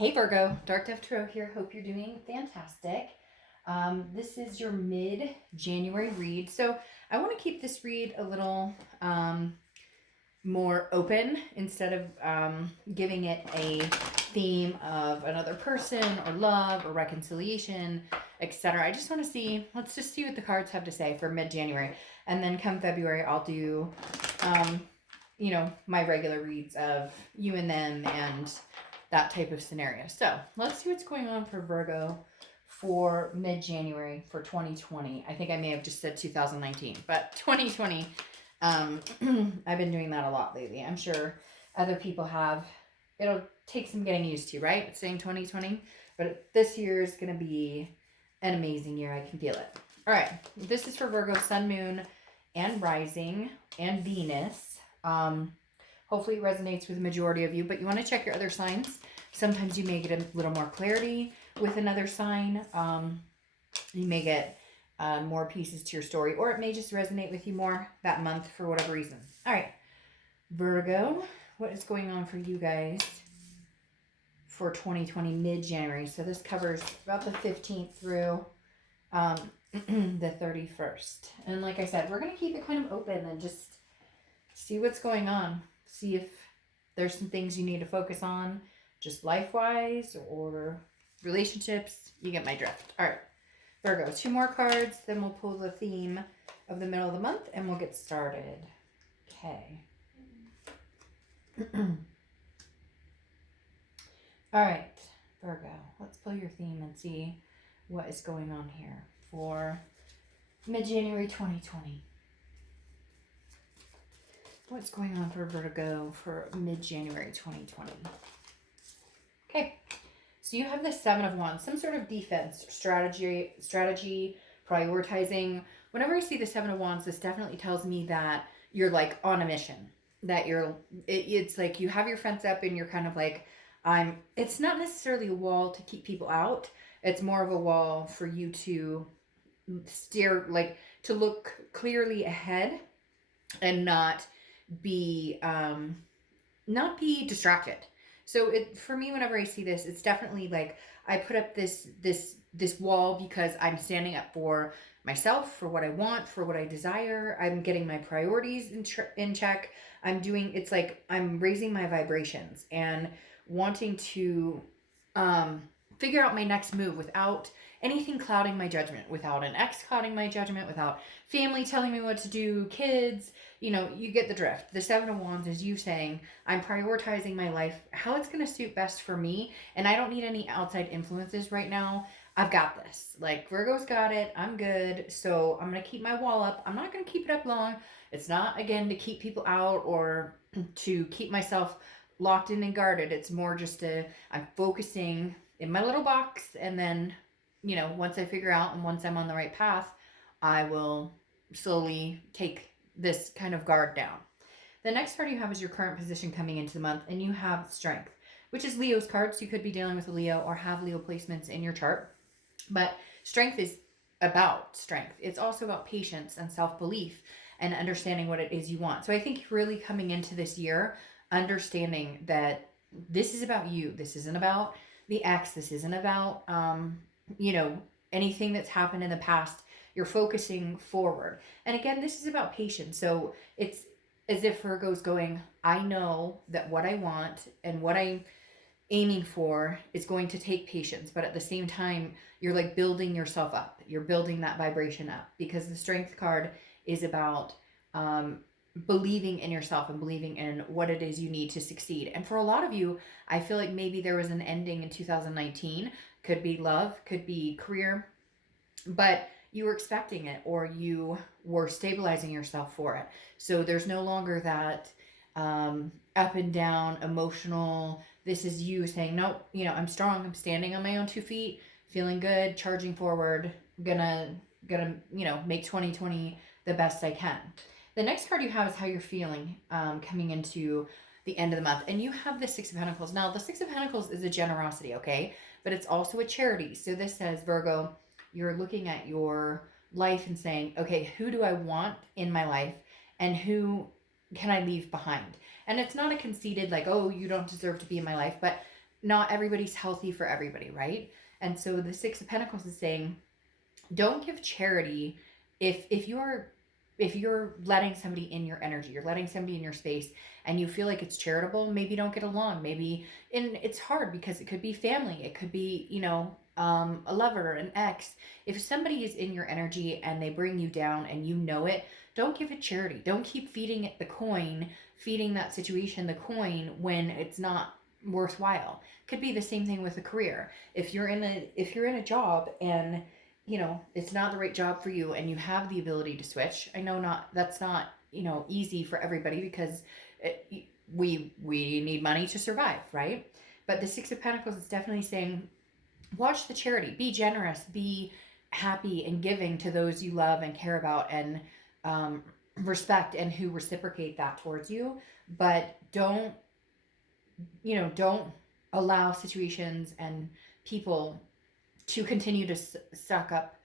Hey Virgo, Dark Dove Tarot here. Hope you're doing fantastic. This is your mid-January read. So I want to keep this read a little more open instead of giving it a theme of another person or love or reconciliation, etc. I just want to see, let's just see what the cards have to say for mid-January. And then come February, I'll do, my regular reads of you and them and that type of scenario. So let's see what's going on for Virgo for mid-January for 2020. I think I may have just said 2019, but 2020. I've been doing that a lot lately. I'm sure other people have. It'll take some getting used to, right? Saying 2020. But this year is going to be an amazing year. I can feel it. All right. This is for Virgo, Sun, Moon, and Rising, and Venus. Hopefully it resonates with the majority of you, but you want to check your other signs. Sometimes you may get a little more clarity with another sign. You may get more pieces to your story, or it may just resonate with you more that month for whatever reason. All right, Virgo, what is going on for you guys for 2020 mid-January? So this covers about the 15th through the 31st. And like I said, we're going to keep it kind of open and just see what's going on. See if there's some things you need to focus on, just life-wise or relationships. You get my drift. All right, Virgo, 2 more cards, then we'll pull the theme of the middle of the month and we'll get started. Okay. All right, Virgo, let's pull your theme and see what is going on here for mid-January 2020. What's going on for Virgo for mid-January 2020? Okay, so you have the 7 of Wands, some sort of defense, strategy, prioritizing. Whenever I see the 7 of Wands, this definitely tells me that you're like on a mission, that it's like you have your fence up and you're kind of like, it's not necessarily a wall to keep people out. It's more of a wall for you to steer, like to look clearly ahead and not be distracted. So for me, whenever I see this, it's definitely like I put up this wall because I'm standing up for myself, for what I want, for what I desire. I'm getting my priorities in check. It's like I'm raising my vibrations and wanting to figure out my next move without anything clouding my judgment, without an ex clouding my judgment, without family telling me what to do, kids, you get the drift. The 7 of Wands is you saying, I'm prioritizing my life, how it's going to suit best for me, and I don't need any outside influences right now. I've got this. Like, Virgo's got it. I'm good. So I'm going to keep my wall up. I'm not going to keep it up long. It's not, again, to keep people out or to keep myself locked in and guarded. It's more just I'm focusing in my little box, and then, once I figure out and once I'm on the right path, I will slowly take this kind of guard down. The next card you have is your current position coming into the month, and you have Strength, which is Leo's card. So you could be dealing with a Leo or have Leo placements in your chart. But Strength is about strength. It's also about patience and self-belief and understanding what it is you want. So I think really coming into this year, understanding that this is about you. This isn't about the ex. This isn't about, anything that's happened in the past. You're focusing forward. And again, this is about patience. So it's as if Virgo's going, I know that what I want and what I'm aiming for is going to take patience. But at the same time, you're like building yourself up. You're building that vibration up, because the Strength card is about believing in yourself and believing in what it is you need to succeed. And for a lot of you, I feel like maybe there was an ending in 2019. Could be love, could be career, but you were expecting it, or you were stabilizing yourself for it. So there's no longer that up and down emotional, this is you saying, nope, I'm strong, I'm standing on my own 2 feet, feeling good, charging forward, gonna make 2020 the best I can. The next card you have is how you're feeling coming into the end of the month. And you have the 6 of Pentacles. Now, the 6 of Pentacles is a generosity, okay? But it's also a charity. So this says, Virgo, you're looking at your life and saying, okay, who do I want in my life and who can I leave behind? And it's not a conceited like, oh, you don't deserve to be in my life, but not everybody's healthy for everybody, right? And so the Six of Pentacles is saying, don't give charity if you're letting somebody in your energy, you're letting somebody in your space, and you feel like it's charitable. Maybe don't get along, maybe, and it's hard because it could be family, it could be, a lover, an ex. If somebody is in your energy and they bring you down and you know it, don't give it charity. Don't keep feeding it the coin, feeding that situation the coin when it's not worthwhile. Could be the same thing with a career. If you're in a job and it's not the right job for you and you have the ability to switch. I know that's not, easy for everybody because we need money to survive, right? But the Six of Pentacles is definitely saying, watch the charity, be generous, be happy and giving to those you love and care about and um, respect, and who reciprocate that towards you. But don't allow situations and people to continue to suck up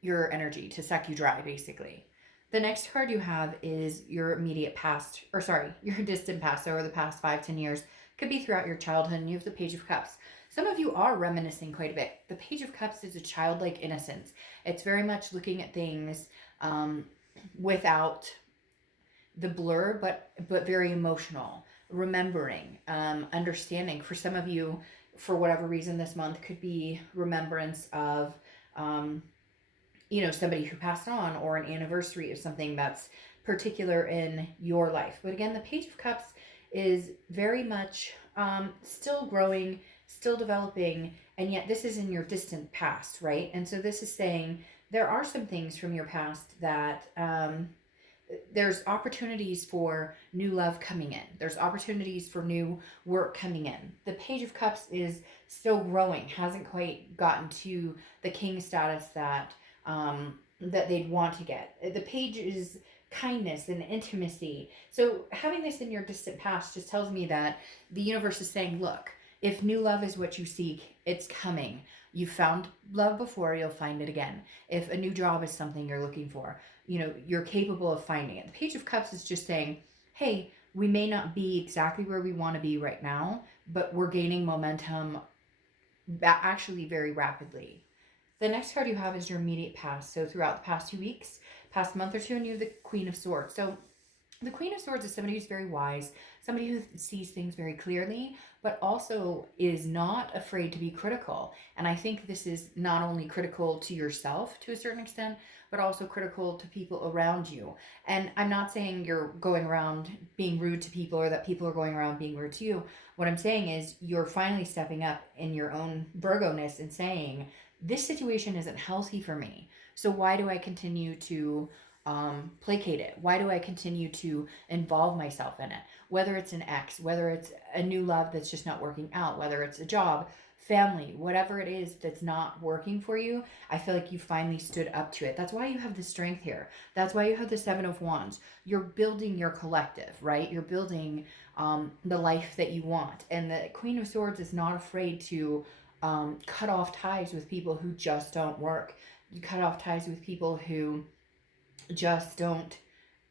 your energy, to suck you dry, basically. The next card you have is your immediate past, or sorry, your distant past, so over the past 5-10 years. Could be throughout your childhood, and you have the Page of Cups. Some of you are reminiscing quite a bit. The Page of Cups is a childlike innocence. It's very much looking at things without the blur, but very emotional, remembering, understanding. For some of you, for whatever reason, this month could be remembrance of somebody who passed on, or an anniversary of something that's particular in your life. But again, the Page of Cups is very much still growing, still developing, and yet this is in your distant past, right? And so this is saying there are some things from your past that there's opportunities for new love coming in. There's opportunities for new work coming in. The Page of Cups is still growing, hasn't quite gotten to the king status that they'd want to get. The page is kindness and intimacy. So having this in your distant past just tells me that the universe is saying, look, if new love is what you seek, it's coming. You found love before, you'll find it again. If a new job is something you're looking for, you're capable of finding it. The Page of Cups is just saying, hey, we may not be exactly where we want to be right now, but we're gaining momentum actually very rapidly. The next card you have is your immediate past. So throughout the past 2 weeks, past month or two, and you have the Queen of Swords. So the Queen of Swords is somebody who's very wise, somebody who sees things very clearly, but also is not afraid to be critical. And I think this is not only critical to yourself to a certain extent, but also critical to people around you. And I'm not saying you're going around being rude to people, or that people are going around being rude to you. What I'm saying is you're finally stepping up in your own Virgo-ness and saying, this situation isn't healthy for me. So why do I continue to placate it? Why do I continue to involve myself in it? Whether it's an ex, whether it's a new love that's just not working out, whether it's a job, family, whatever it is that's not working for you, I feel like you finally stood up to it. That's why you have the strength here. That's why you have the Seven of Wands. You're building your collective, right? You're building the life that you want. And the Queen of Swords is not afraid to cut off ties with people who just don't work. You cut off ties with people who just don't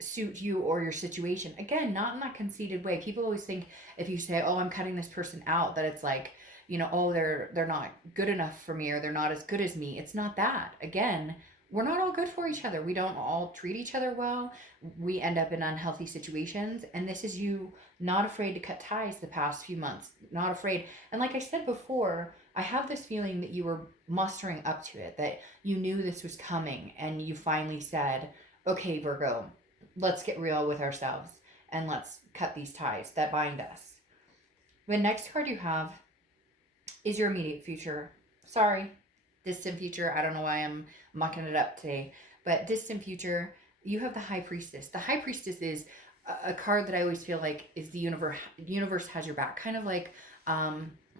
suit you or your situation. Again, not in that conceited way. People always think if you say, oh, I'm cutting this person out, that it's like, oh, they're not good enough for me, or they're not as good as me. It's not that. Again, we're not all good for each other. We don't all treat each other well. We end up in unhealthy situations. And this is you not afraid to cut ties the past few months. Not afraid. And like I said before, I have this feeling that you were mustering up to it, that you knew this was coming, and you finally said, okay, Virgo, let's get real with ourselves and let's cut these ties that bind us. The next card you have is your immediate future. Sorry, distant future. I don't know why I'm mucking it up today, but distant future, you have the High Priestess. The High Priestess is a card that I always feel like is the universe has your back, kind of like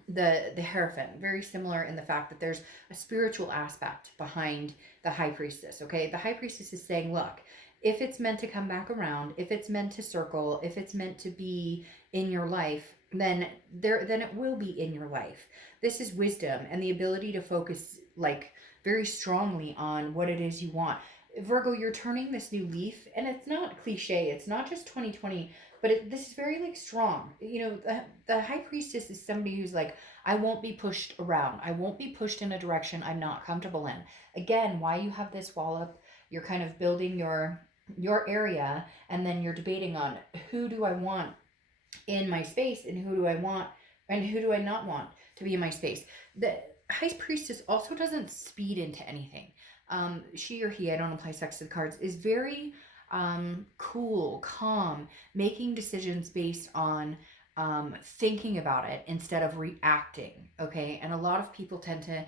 the Hierophant, very similar in the fact that there's a spiritual aspect behind the High Priestess. Okay, the High Priestess is saying, look, if it's meant to come back around, if it's meant to circle, if it's meant to be in your life, then it will be in your life. This is wisdom and the ability to focus like very strongly on what it is you want. Virgo, you're turning this new leaf, and it's not cliche. It's not just 2020, but this is very like strong. The High Priestess is somebody who's like, I won't be pushed around. I won't be pushed in a direction I'm not comfortable in. Again, why you have this wall up, you're kind of building your area, and then you're debating on who do I want in my space and who do I want and who do I not want to be in my space. The high priestess also doesn't speed into anything. She or he, I don't apply sex to the cards, is very cool, calm, making decisions based on thinking about it instead of reacting. Okay. And a lot of people tend to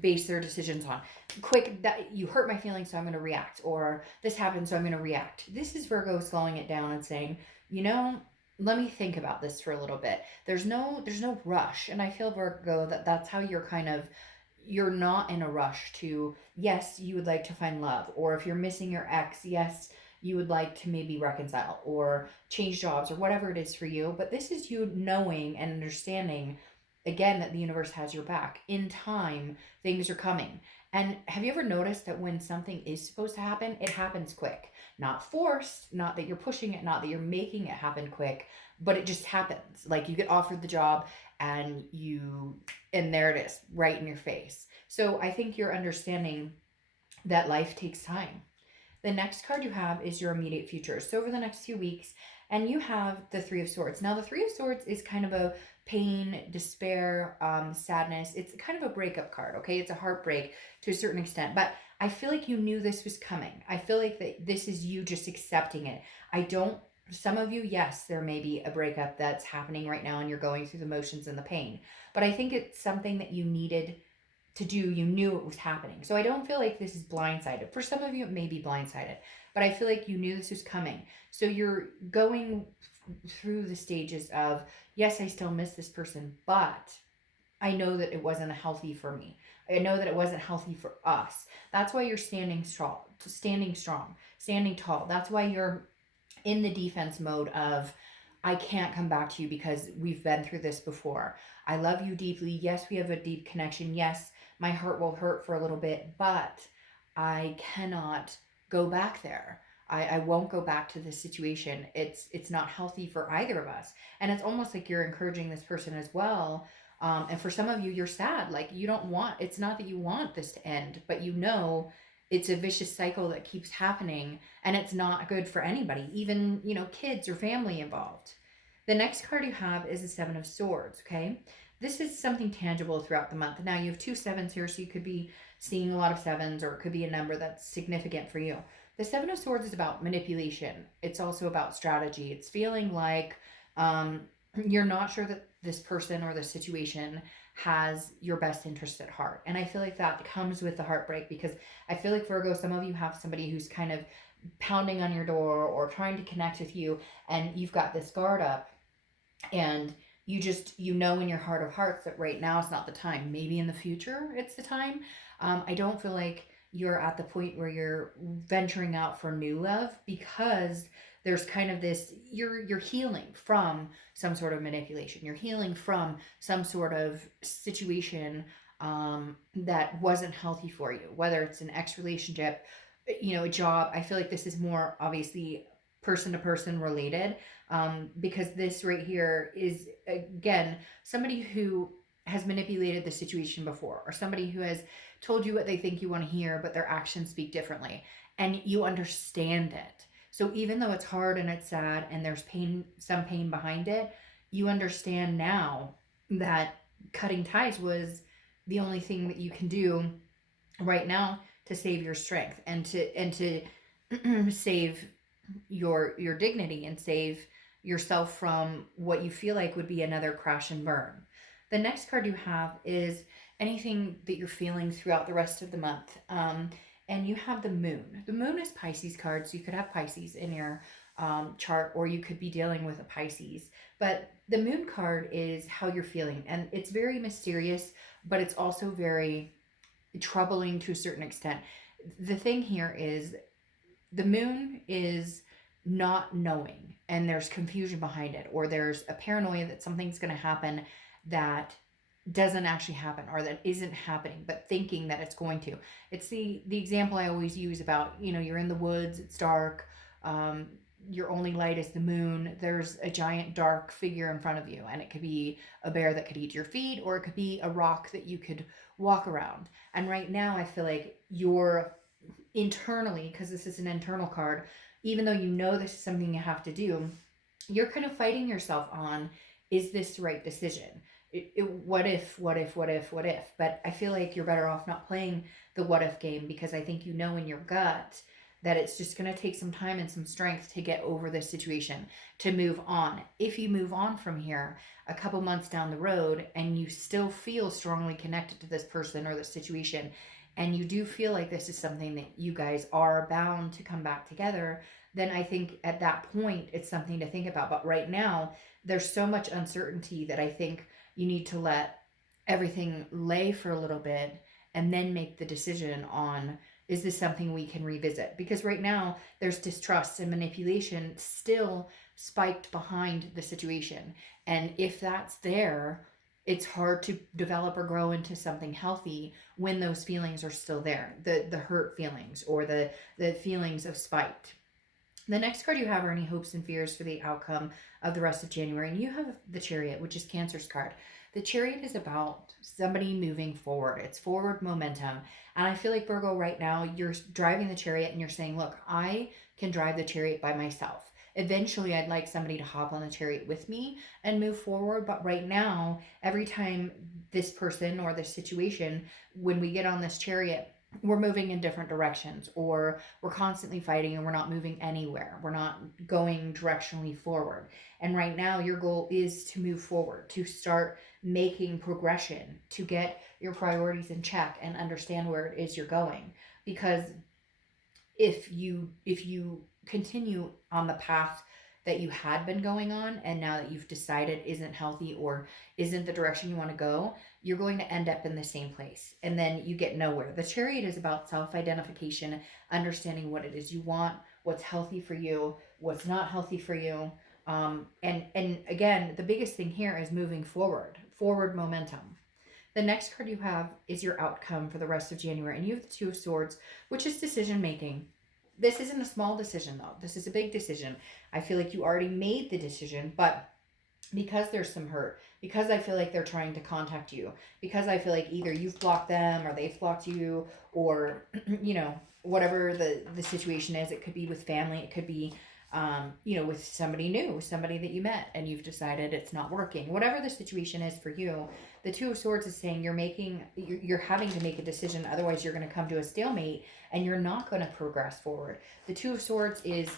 base their decisions on quick, that you hurt my feelings, so I'm going to react, or this happened, so I'm going to react. This is Virgo slowing it down and saying, you know, let me think about this for a little bit. There's no rush, and I feel, Virgo, that that's how you're kind of, you're not in a rush to, yes, you would like to find love, or if you're missing your ex, yes, you would like to maybe reconcile or change jobs or whatever it is for you. But this is you knowing and understanding, again, that the universe has your back. In time, things are coming. And have you ever noticed that when something is supposed to happen, it happens quick? Not forced, not that you're pushing it, not that you're making it happen quick, but it just happens. Like you get offered the job and there it is, right in your face. So I think you're understanding that life takes time. The next card you have is your immediate future. So over the next few weeks, and you have the Three of Swords. Now, the Three of Swords is kind of a pain, despair, sadness. It's kind of a breakup card, okay? It's a heartbreak to a certain extent. But I feel like you knew this was coming. I feel like that this is you just accepting it. I don't, some of you, yes, there may be a breakup that's happening right now and you're going through the motions and the pain. But I think it's something that you needed to do. You knew it was happening. So I don't feel like this is blindsided. For some of you, it may be blindsided, but I feel like you knew this was coming. So you're going through the stages of, yes, I still miss this person, but I know that it wasn't healthy for me. I know that it wasn't healthy for us. That's why you're standing strong, standing tall. That's why you're in the defense mode of, I can't come back to you because we've been through this before. I love you deeply. Yes, we have a deep connection. Yes, my heart will hurt for a little bit, but I cannot go back there. I won't go back to this situation. It's not healthy for either of us. And it's almost like you're encouraging this person as well. And for some of you, you're sad. Like you don't want, it's not that you want this to end, but you know it's a vicious cycle that keeps happening and it's not good for anybody, even, kids or family involved. The next card you have is the Seven of Swords, okay? This is something tangible throughout the month. Now you have two sevens here, so you could be seeing a lot of sevens, or it could be a number that's significant for you. The Seven of Swords is about manipulation. It's also about strategy. It's feeling like you're not sure that this person or this situation has your best interest at heart. And I feel like that comes with the heartbreak, because I feel like, Virgo, some of you have somebody who's kind of pounding on your door or trying to connect with you, and you've got this guard up, and you know in your heart of hearts that right now is not the time. Maybe in the future it's the time. I don't feel like you're at the point where you're venturing out for new love, because there's kind of this, you're healing from some sort of manipulation. You're healing from some sort of situation that wasn't healthy for you, whether it's an ex relationship, a job. I feel like this is more obviously person to person related, because this right here is, again, somebody who has manipulated the situation before, or somebody who has told you what they think you want to hear, but their actions speak differently, and you understand it. So even though it's hard and it's sad and there's pain, some pain behind it, you understand now that cutting ties was the only thing that you can do right now to save your strength and to save your dignity and save yourself from what you feel like would be another crash and burn. The next card you have is anything that you're feeling throughout the rest of the month. And you have the moon. The moon is Pisces card, so you could have Pisces in your chart, or you could be dealing with a Pisces. But the moon card is how you're feeling, and it's very mysterious, but it's also very troubling to a certain extent. The thing here is the moon is not knowing, and there's confusion behind it, or there's a paranoia that something's going to happen that doesn't actually happen, or that isn't happening, but thinking that it's going to. It's the example I always use about, you're in the woods, it's dark, your only light is the moon. There's a giant dark figure in front of you, and it could be a bear that could eat your feet, or it could be a rock that you could walk around. And right now, I feel like you're internally, because this is an internal card, even though you know this is something you have to do, you're kind of fighting yourself on, is this the right decision? What if, what if, what if, what if? But I feel like you're better off not playing the what if game, because I think you know in your gut that it's just going to take some time and some strength to get over this situation, to move on. If you move on from here a couple months down the road and you still feel strongly connected to this person or this situation, and you do feel like this is something that you guys are bound to come back together, then I think at that point it's something to think about. But right now, there's so much uncertainty that I think you need to let everything lay for a little bit and then make the decision on, is this something we can revisit? Because right now there's distrust and manipulation still spiked behind the situation. And if that's there, it's hard to develop or grow into something healthy when those feelings are still there, the hurt feelings or the feelings of spite. The next card you have are any hopes and fears for the outcome of the rest of January. And you have the Chariot, which is Cancer's card. The Chariot is about somebody moving forward. It's forward momentum. And I feel like, Virgo, right now, you're driving the Chariot and you're saying, look, I can drive the Chariot by myself. Eventually, I'd like somebody to hop on the Chariot with me and move forward. But right now, every time this person or this situation, when we get on this Chariot, we're moving in different directions, or we're constantly fighting and we're not moving anywhere. We're not going directionally forward. And right now, your goal is to move forward, to start making progression, to get your priorities in check and understand where it is you're going. Because if you continue on the path that you had been going on, and now that you've decided isn't healthy or isn't the direction you want to go, you're going to end up in the same place, and then you get nowhere. The Chariot is about self-identification, understanding what it is you want, what's healthy for you, what's not healthy for you. And again, the biggest thing here is moving forward momentum. The next card you have is your outcome for the rest of January, and you have the Two of Swords, which is decision making. This isn't a small decision, though. This is a big decision. I feel like you already made the decision, but because there's some hurt, because I feel like they're trying to contact you, because I feel like either you've blocked them or they've blocked you, or, whatever the situation is. It could be with family, it could be, with somebody new, somebody that you met and you've decided it's not working. Whatever the situation is for you, the Two of Swords is saying you're having to make a decision. Otherwise, you're going to come to a stalemate and you're not going to progress forward. The Two of Swords is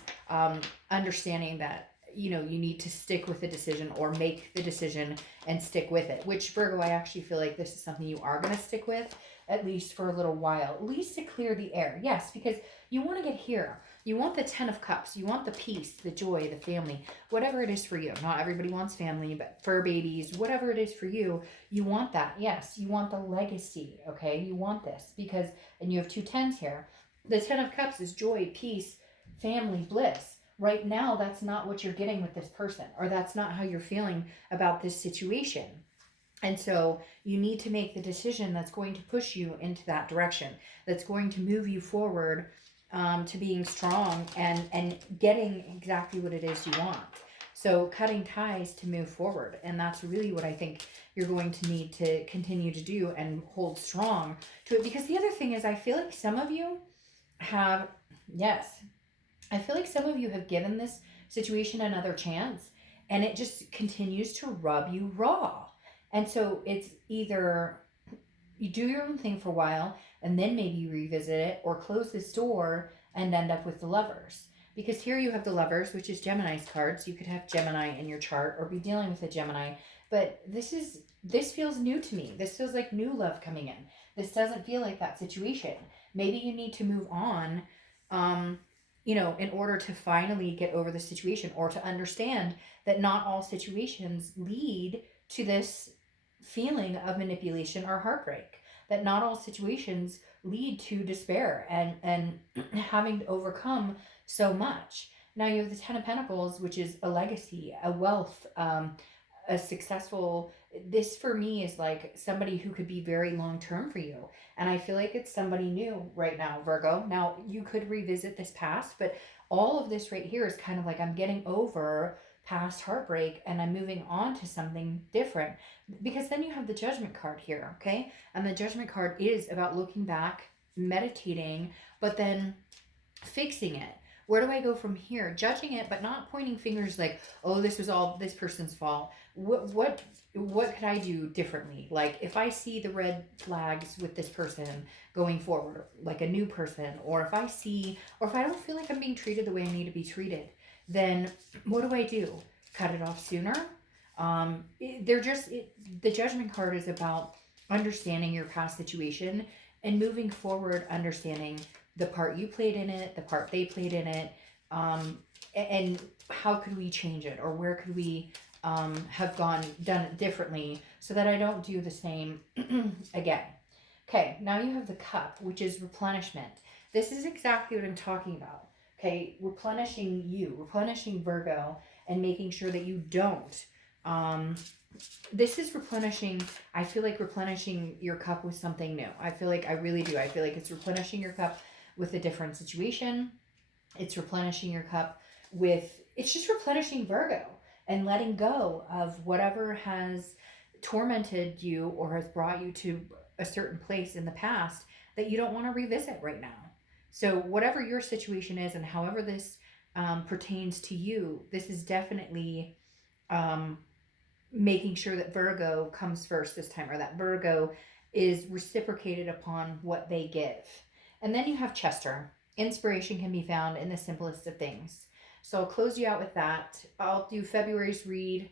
understanding that you need to stick with the decision, or make the decision and stick with it, which, Virgo, I actually feel like this is something you are going to stick with, at least for a little while, at least to clear the air. Yes, because you want to get here. You want the 10 of Cups. You want the peace, the joy, the family, whatever it is for you. Not everybody wants family, but fur babies, whatever it is for you, you want that. Yes, you want the legacy, okay? You want this because, and you have two tens here. The 10 of Cups is joy, peace, family, bliss. Right now, that's not what you're getting with this person, or that's not how you're feeling about this situation. And so you need to make the decision that's going to push you into that direction, that's going to move you forward, to being strong and getting exactly what it is you want. So cutting ties to move forward. And that's really what I think you're going to need to continue to do and hold strong to it. Because the other thing is, I feel like some of you have, yes, I feel like some of you have given this situation another chance, and it just continues to rub you raw. And so it's either you do your own thing for a while and then maybe you revisit it, or close this door and end up with the Lovers. Because here you have the Lovers, which is Gemini's cards. You could have Gemini in your chart or be dealing with a Gemini. But this feels new to me. This feels like new love coming in. This doesn't feel like that situation. Maybe you need to move on, in order to finally get over the situation, or to understand that not all situations lead to this feeling of manipulation or heartbreak, that not all situations lead to despair and having to overcome so much. Now you have the 10 of Pentacles, which is a legacy, a wealth, a successful this for me is like somebody who could be very long term for you. And I feel like it's somebody new right now, Virgo. Now, you could revisit this past, but all of this right here is kind of like I'm getting over past heartbreak and I'm moving on to something different. Because then you have the judgment card here, okay? And the judgment card is about looking back, meditating, but then fixing it. Where do I go from here? Judging it, but not pointing fingers like, oh, this was all this person's fault. What could I do differently? Like if I see the red flags with this person going forward, like a new person, or if I see, or if I don't feel like I'm being treated the way I need to be treated, then what do I do? Cut it off sooner? The judgment card is about understanding your past situation and moving forward, understanding the part you played in it, the part they played in it, and how could we change it, or where could we have done it differently so that I don't do the same again. Okay, now you have the cup, which is replenishment. This is exactly what I'm talking about. Okay, replenishing Virgo, and making sure that you don't. Um, this is replenishing. I feel like replenishing your cup with something new. I feel like I really do. I feel like it's replenishing your cup with a different situation. It's replenishing your cup it's just replenishing Virgo and letting go of whatever has tormented you or has brought you to a certain place in the past that you don't want to revisit right now. So, whatever your situation is and however this pertains to you, this is definitely um, making sure that Virgo comes first this time, or that Virgo is reciprocated upon what they give. And then you have Chester. Inspiration can be found in the simplest of things. So I'll close you out with that. I'll do February's read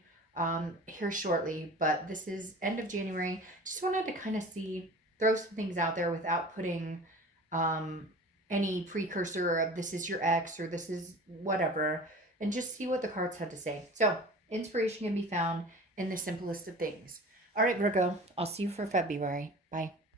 here shortly, but this is end of January. Just wanted to kind of throw some things out there without putting um, any precursor of this is your ex or this is whatever, and just see what the cards had to say. So, inspiration can be found in the simplest of things. All right, Virgo, I'll see you for February. Bye.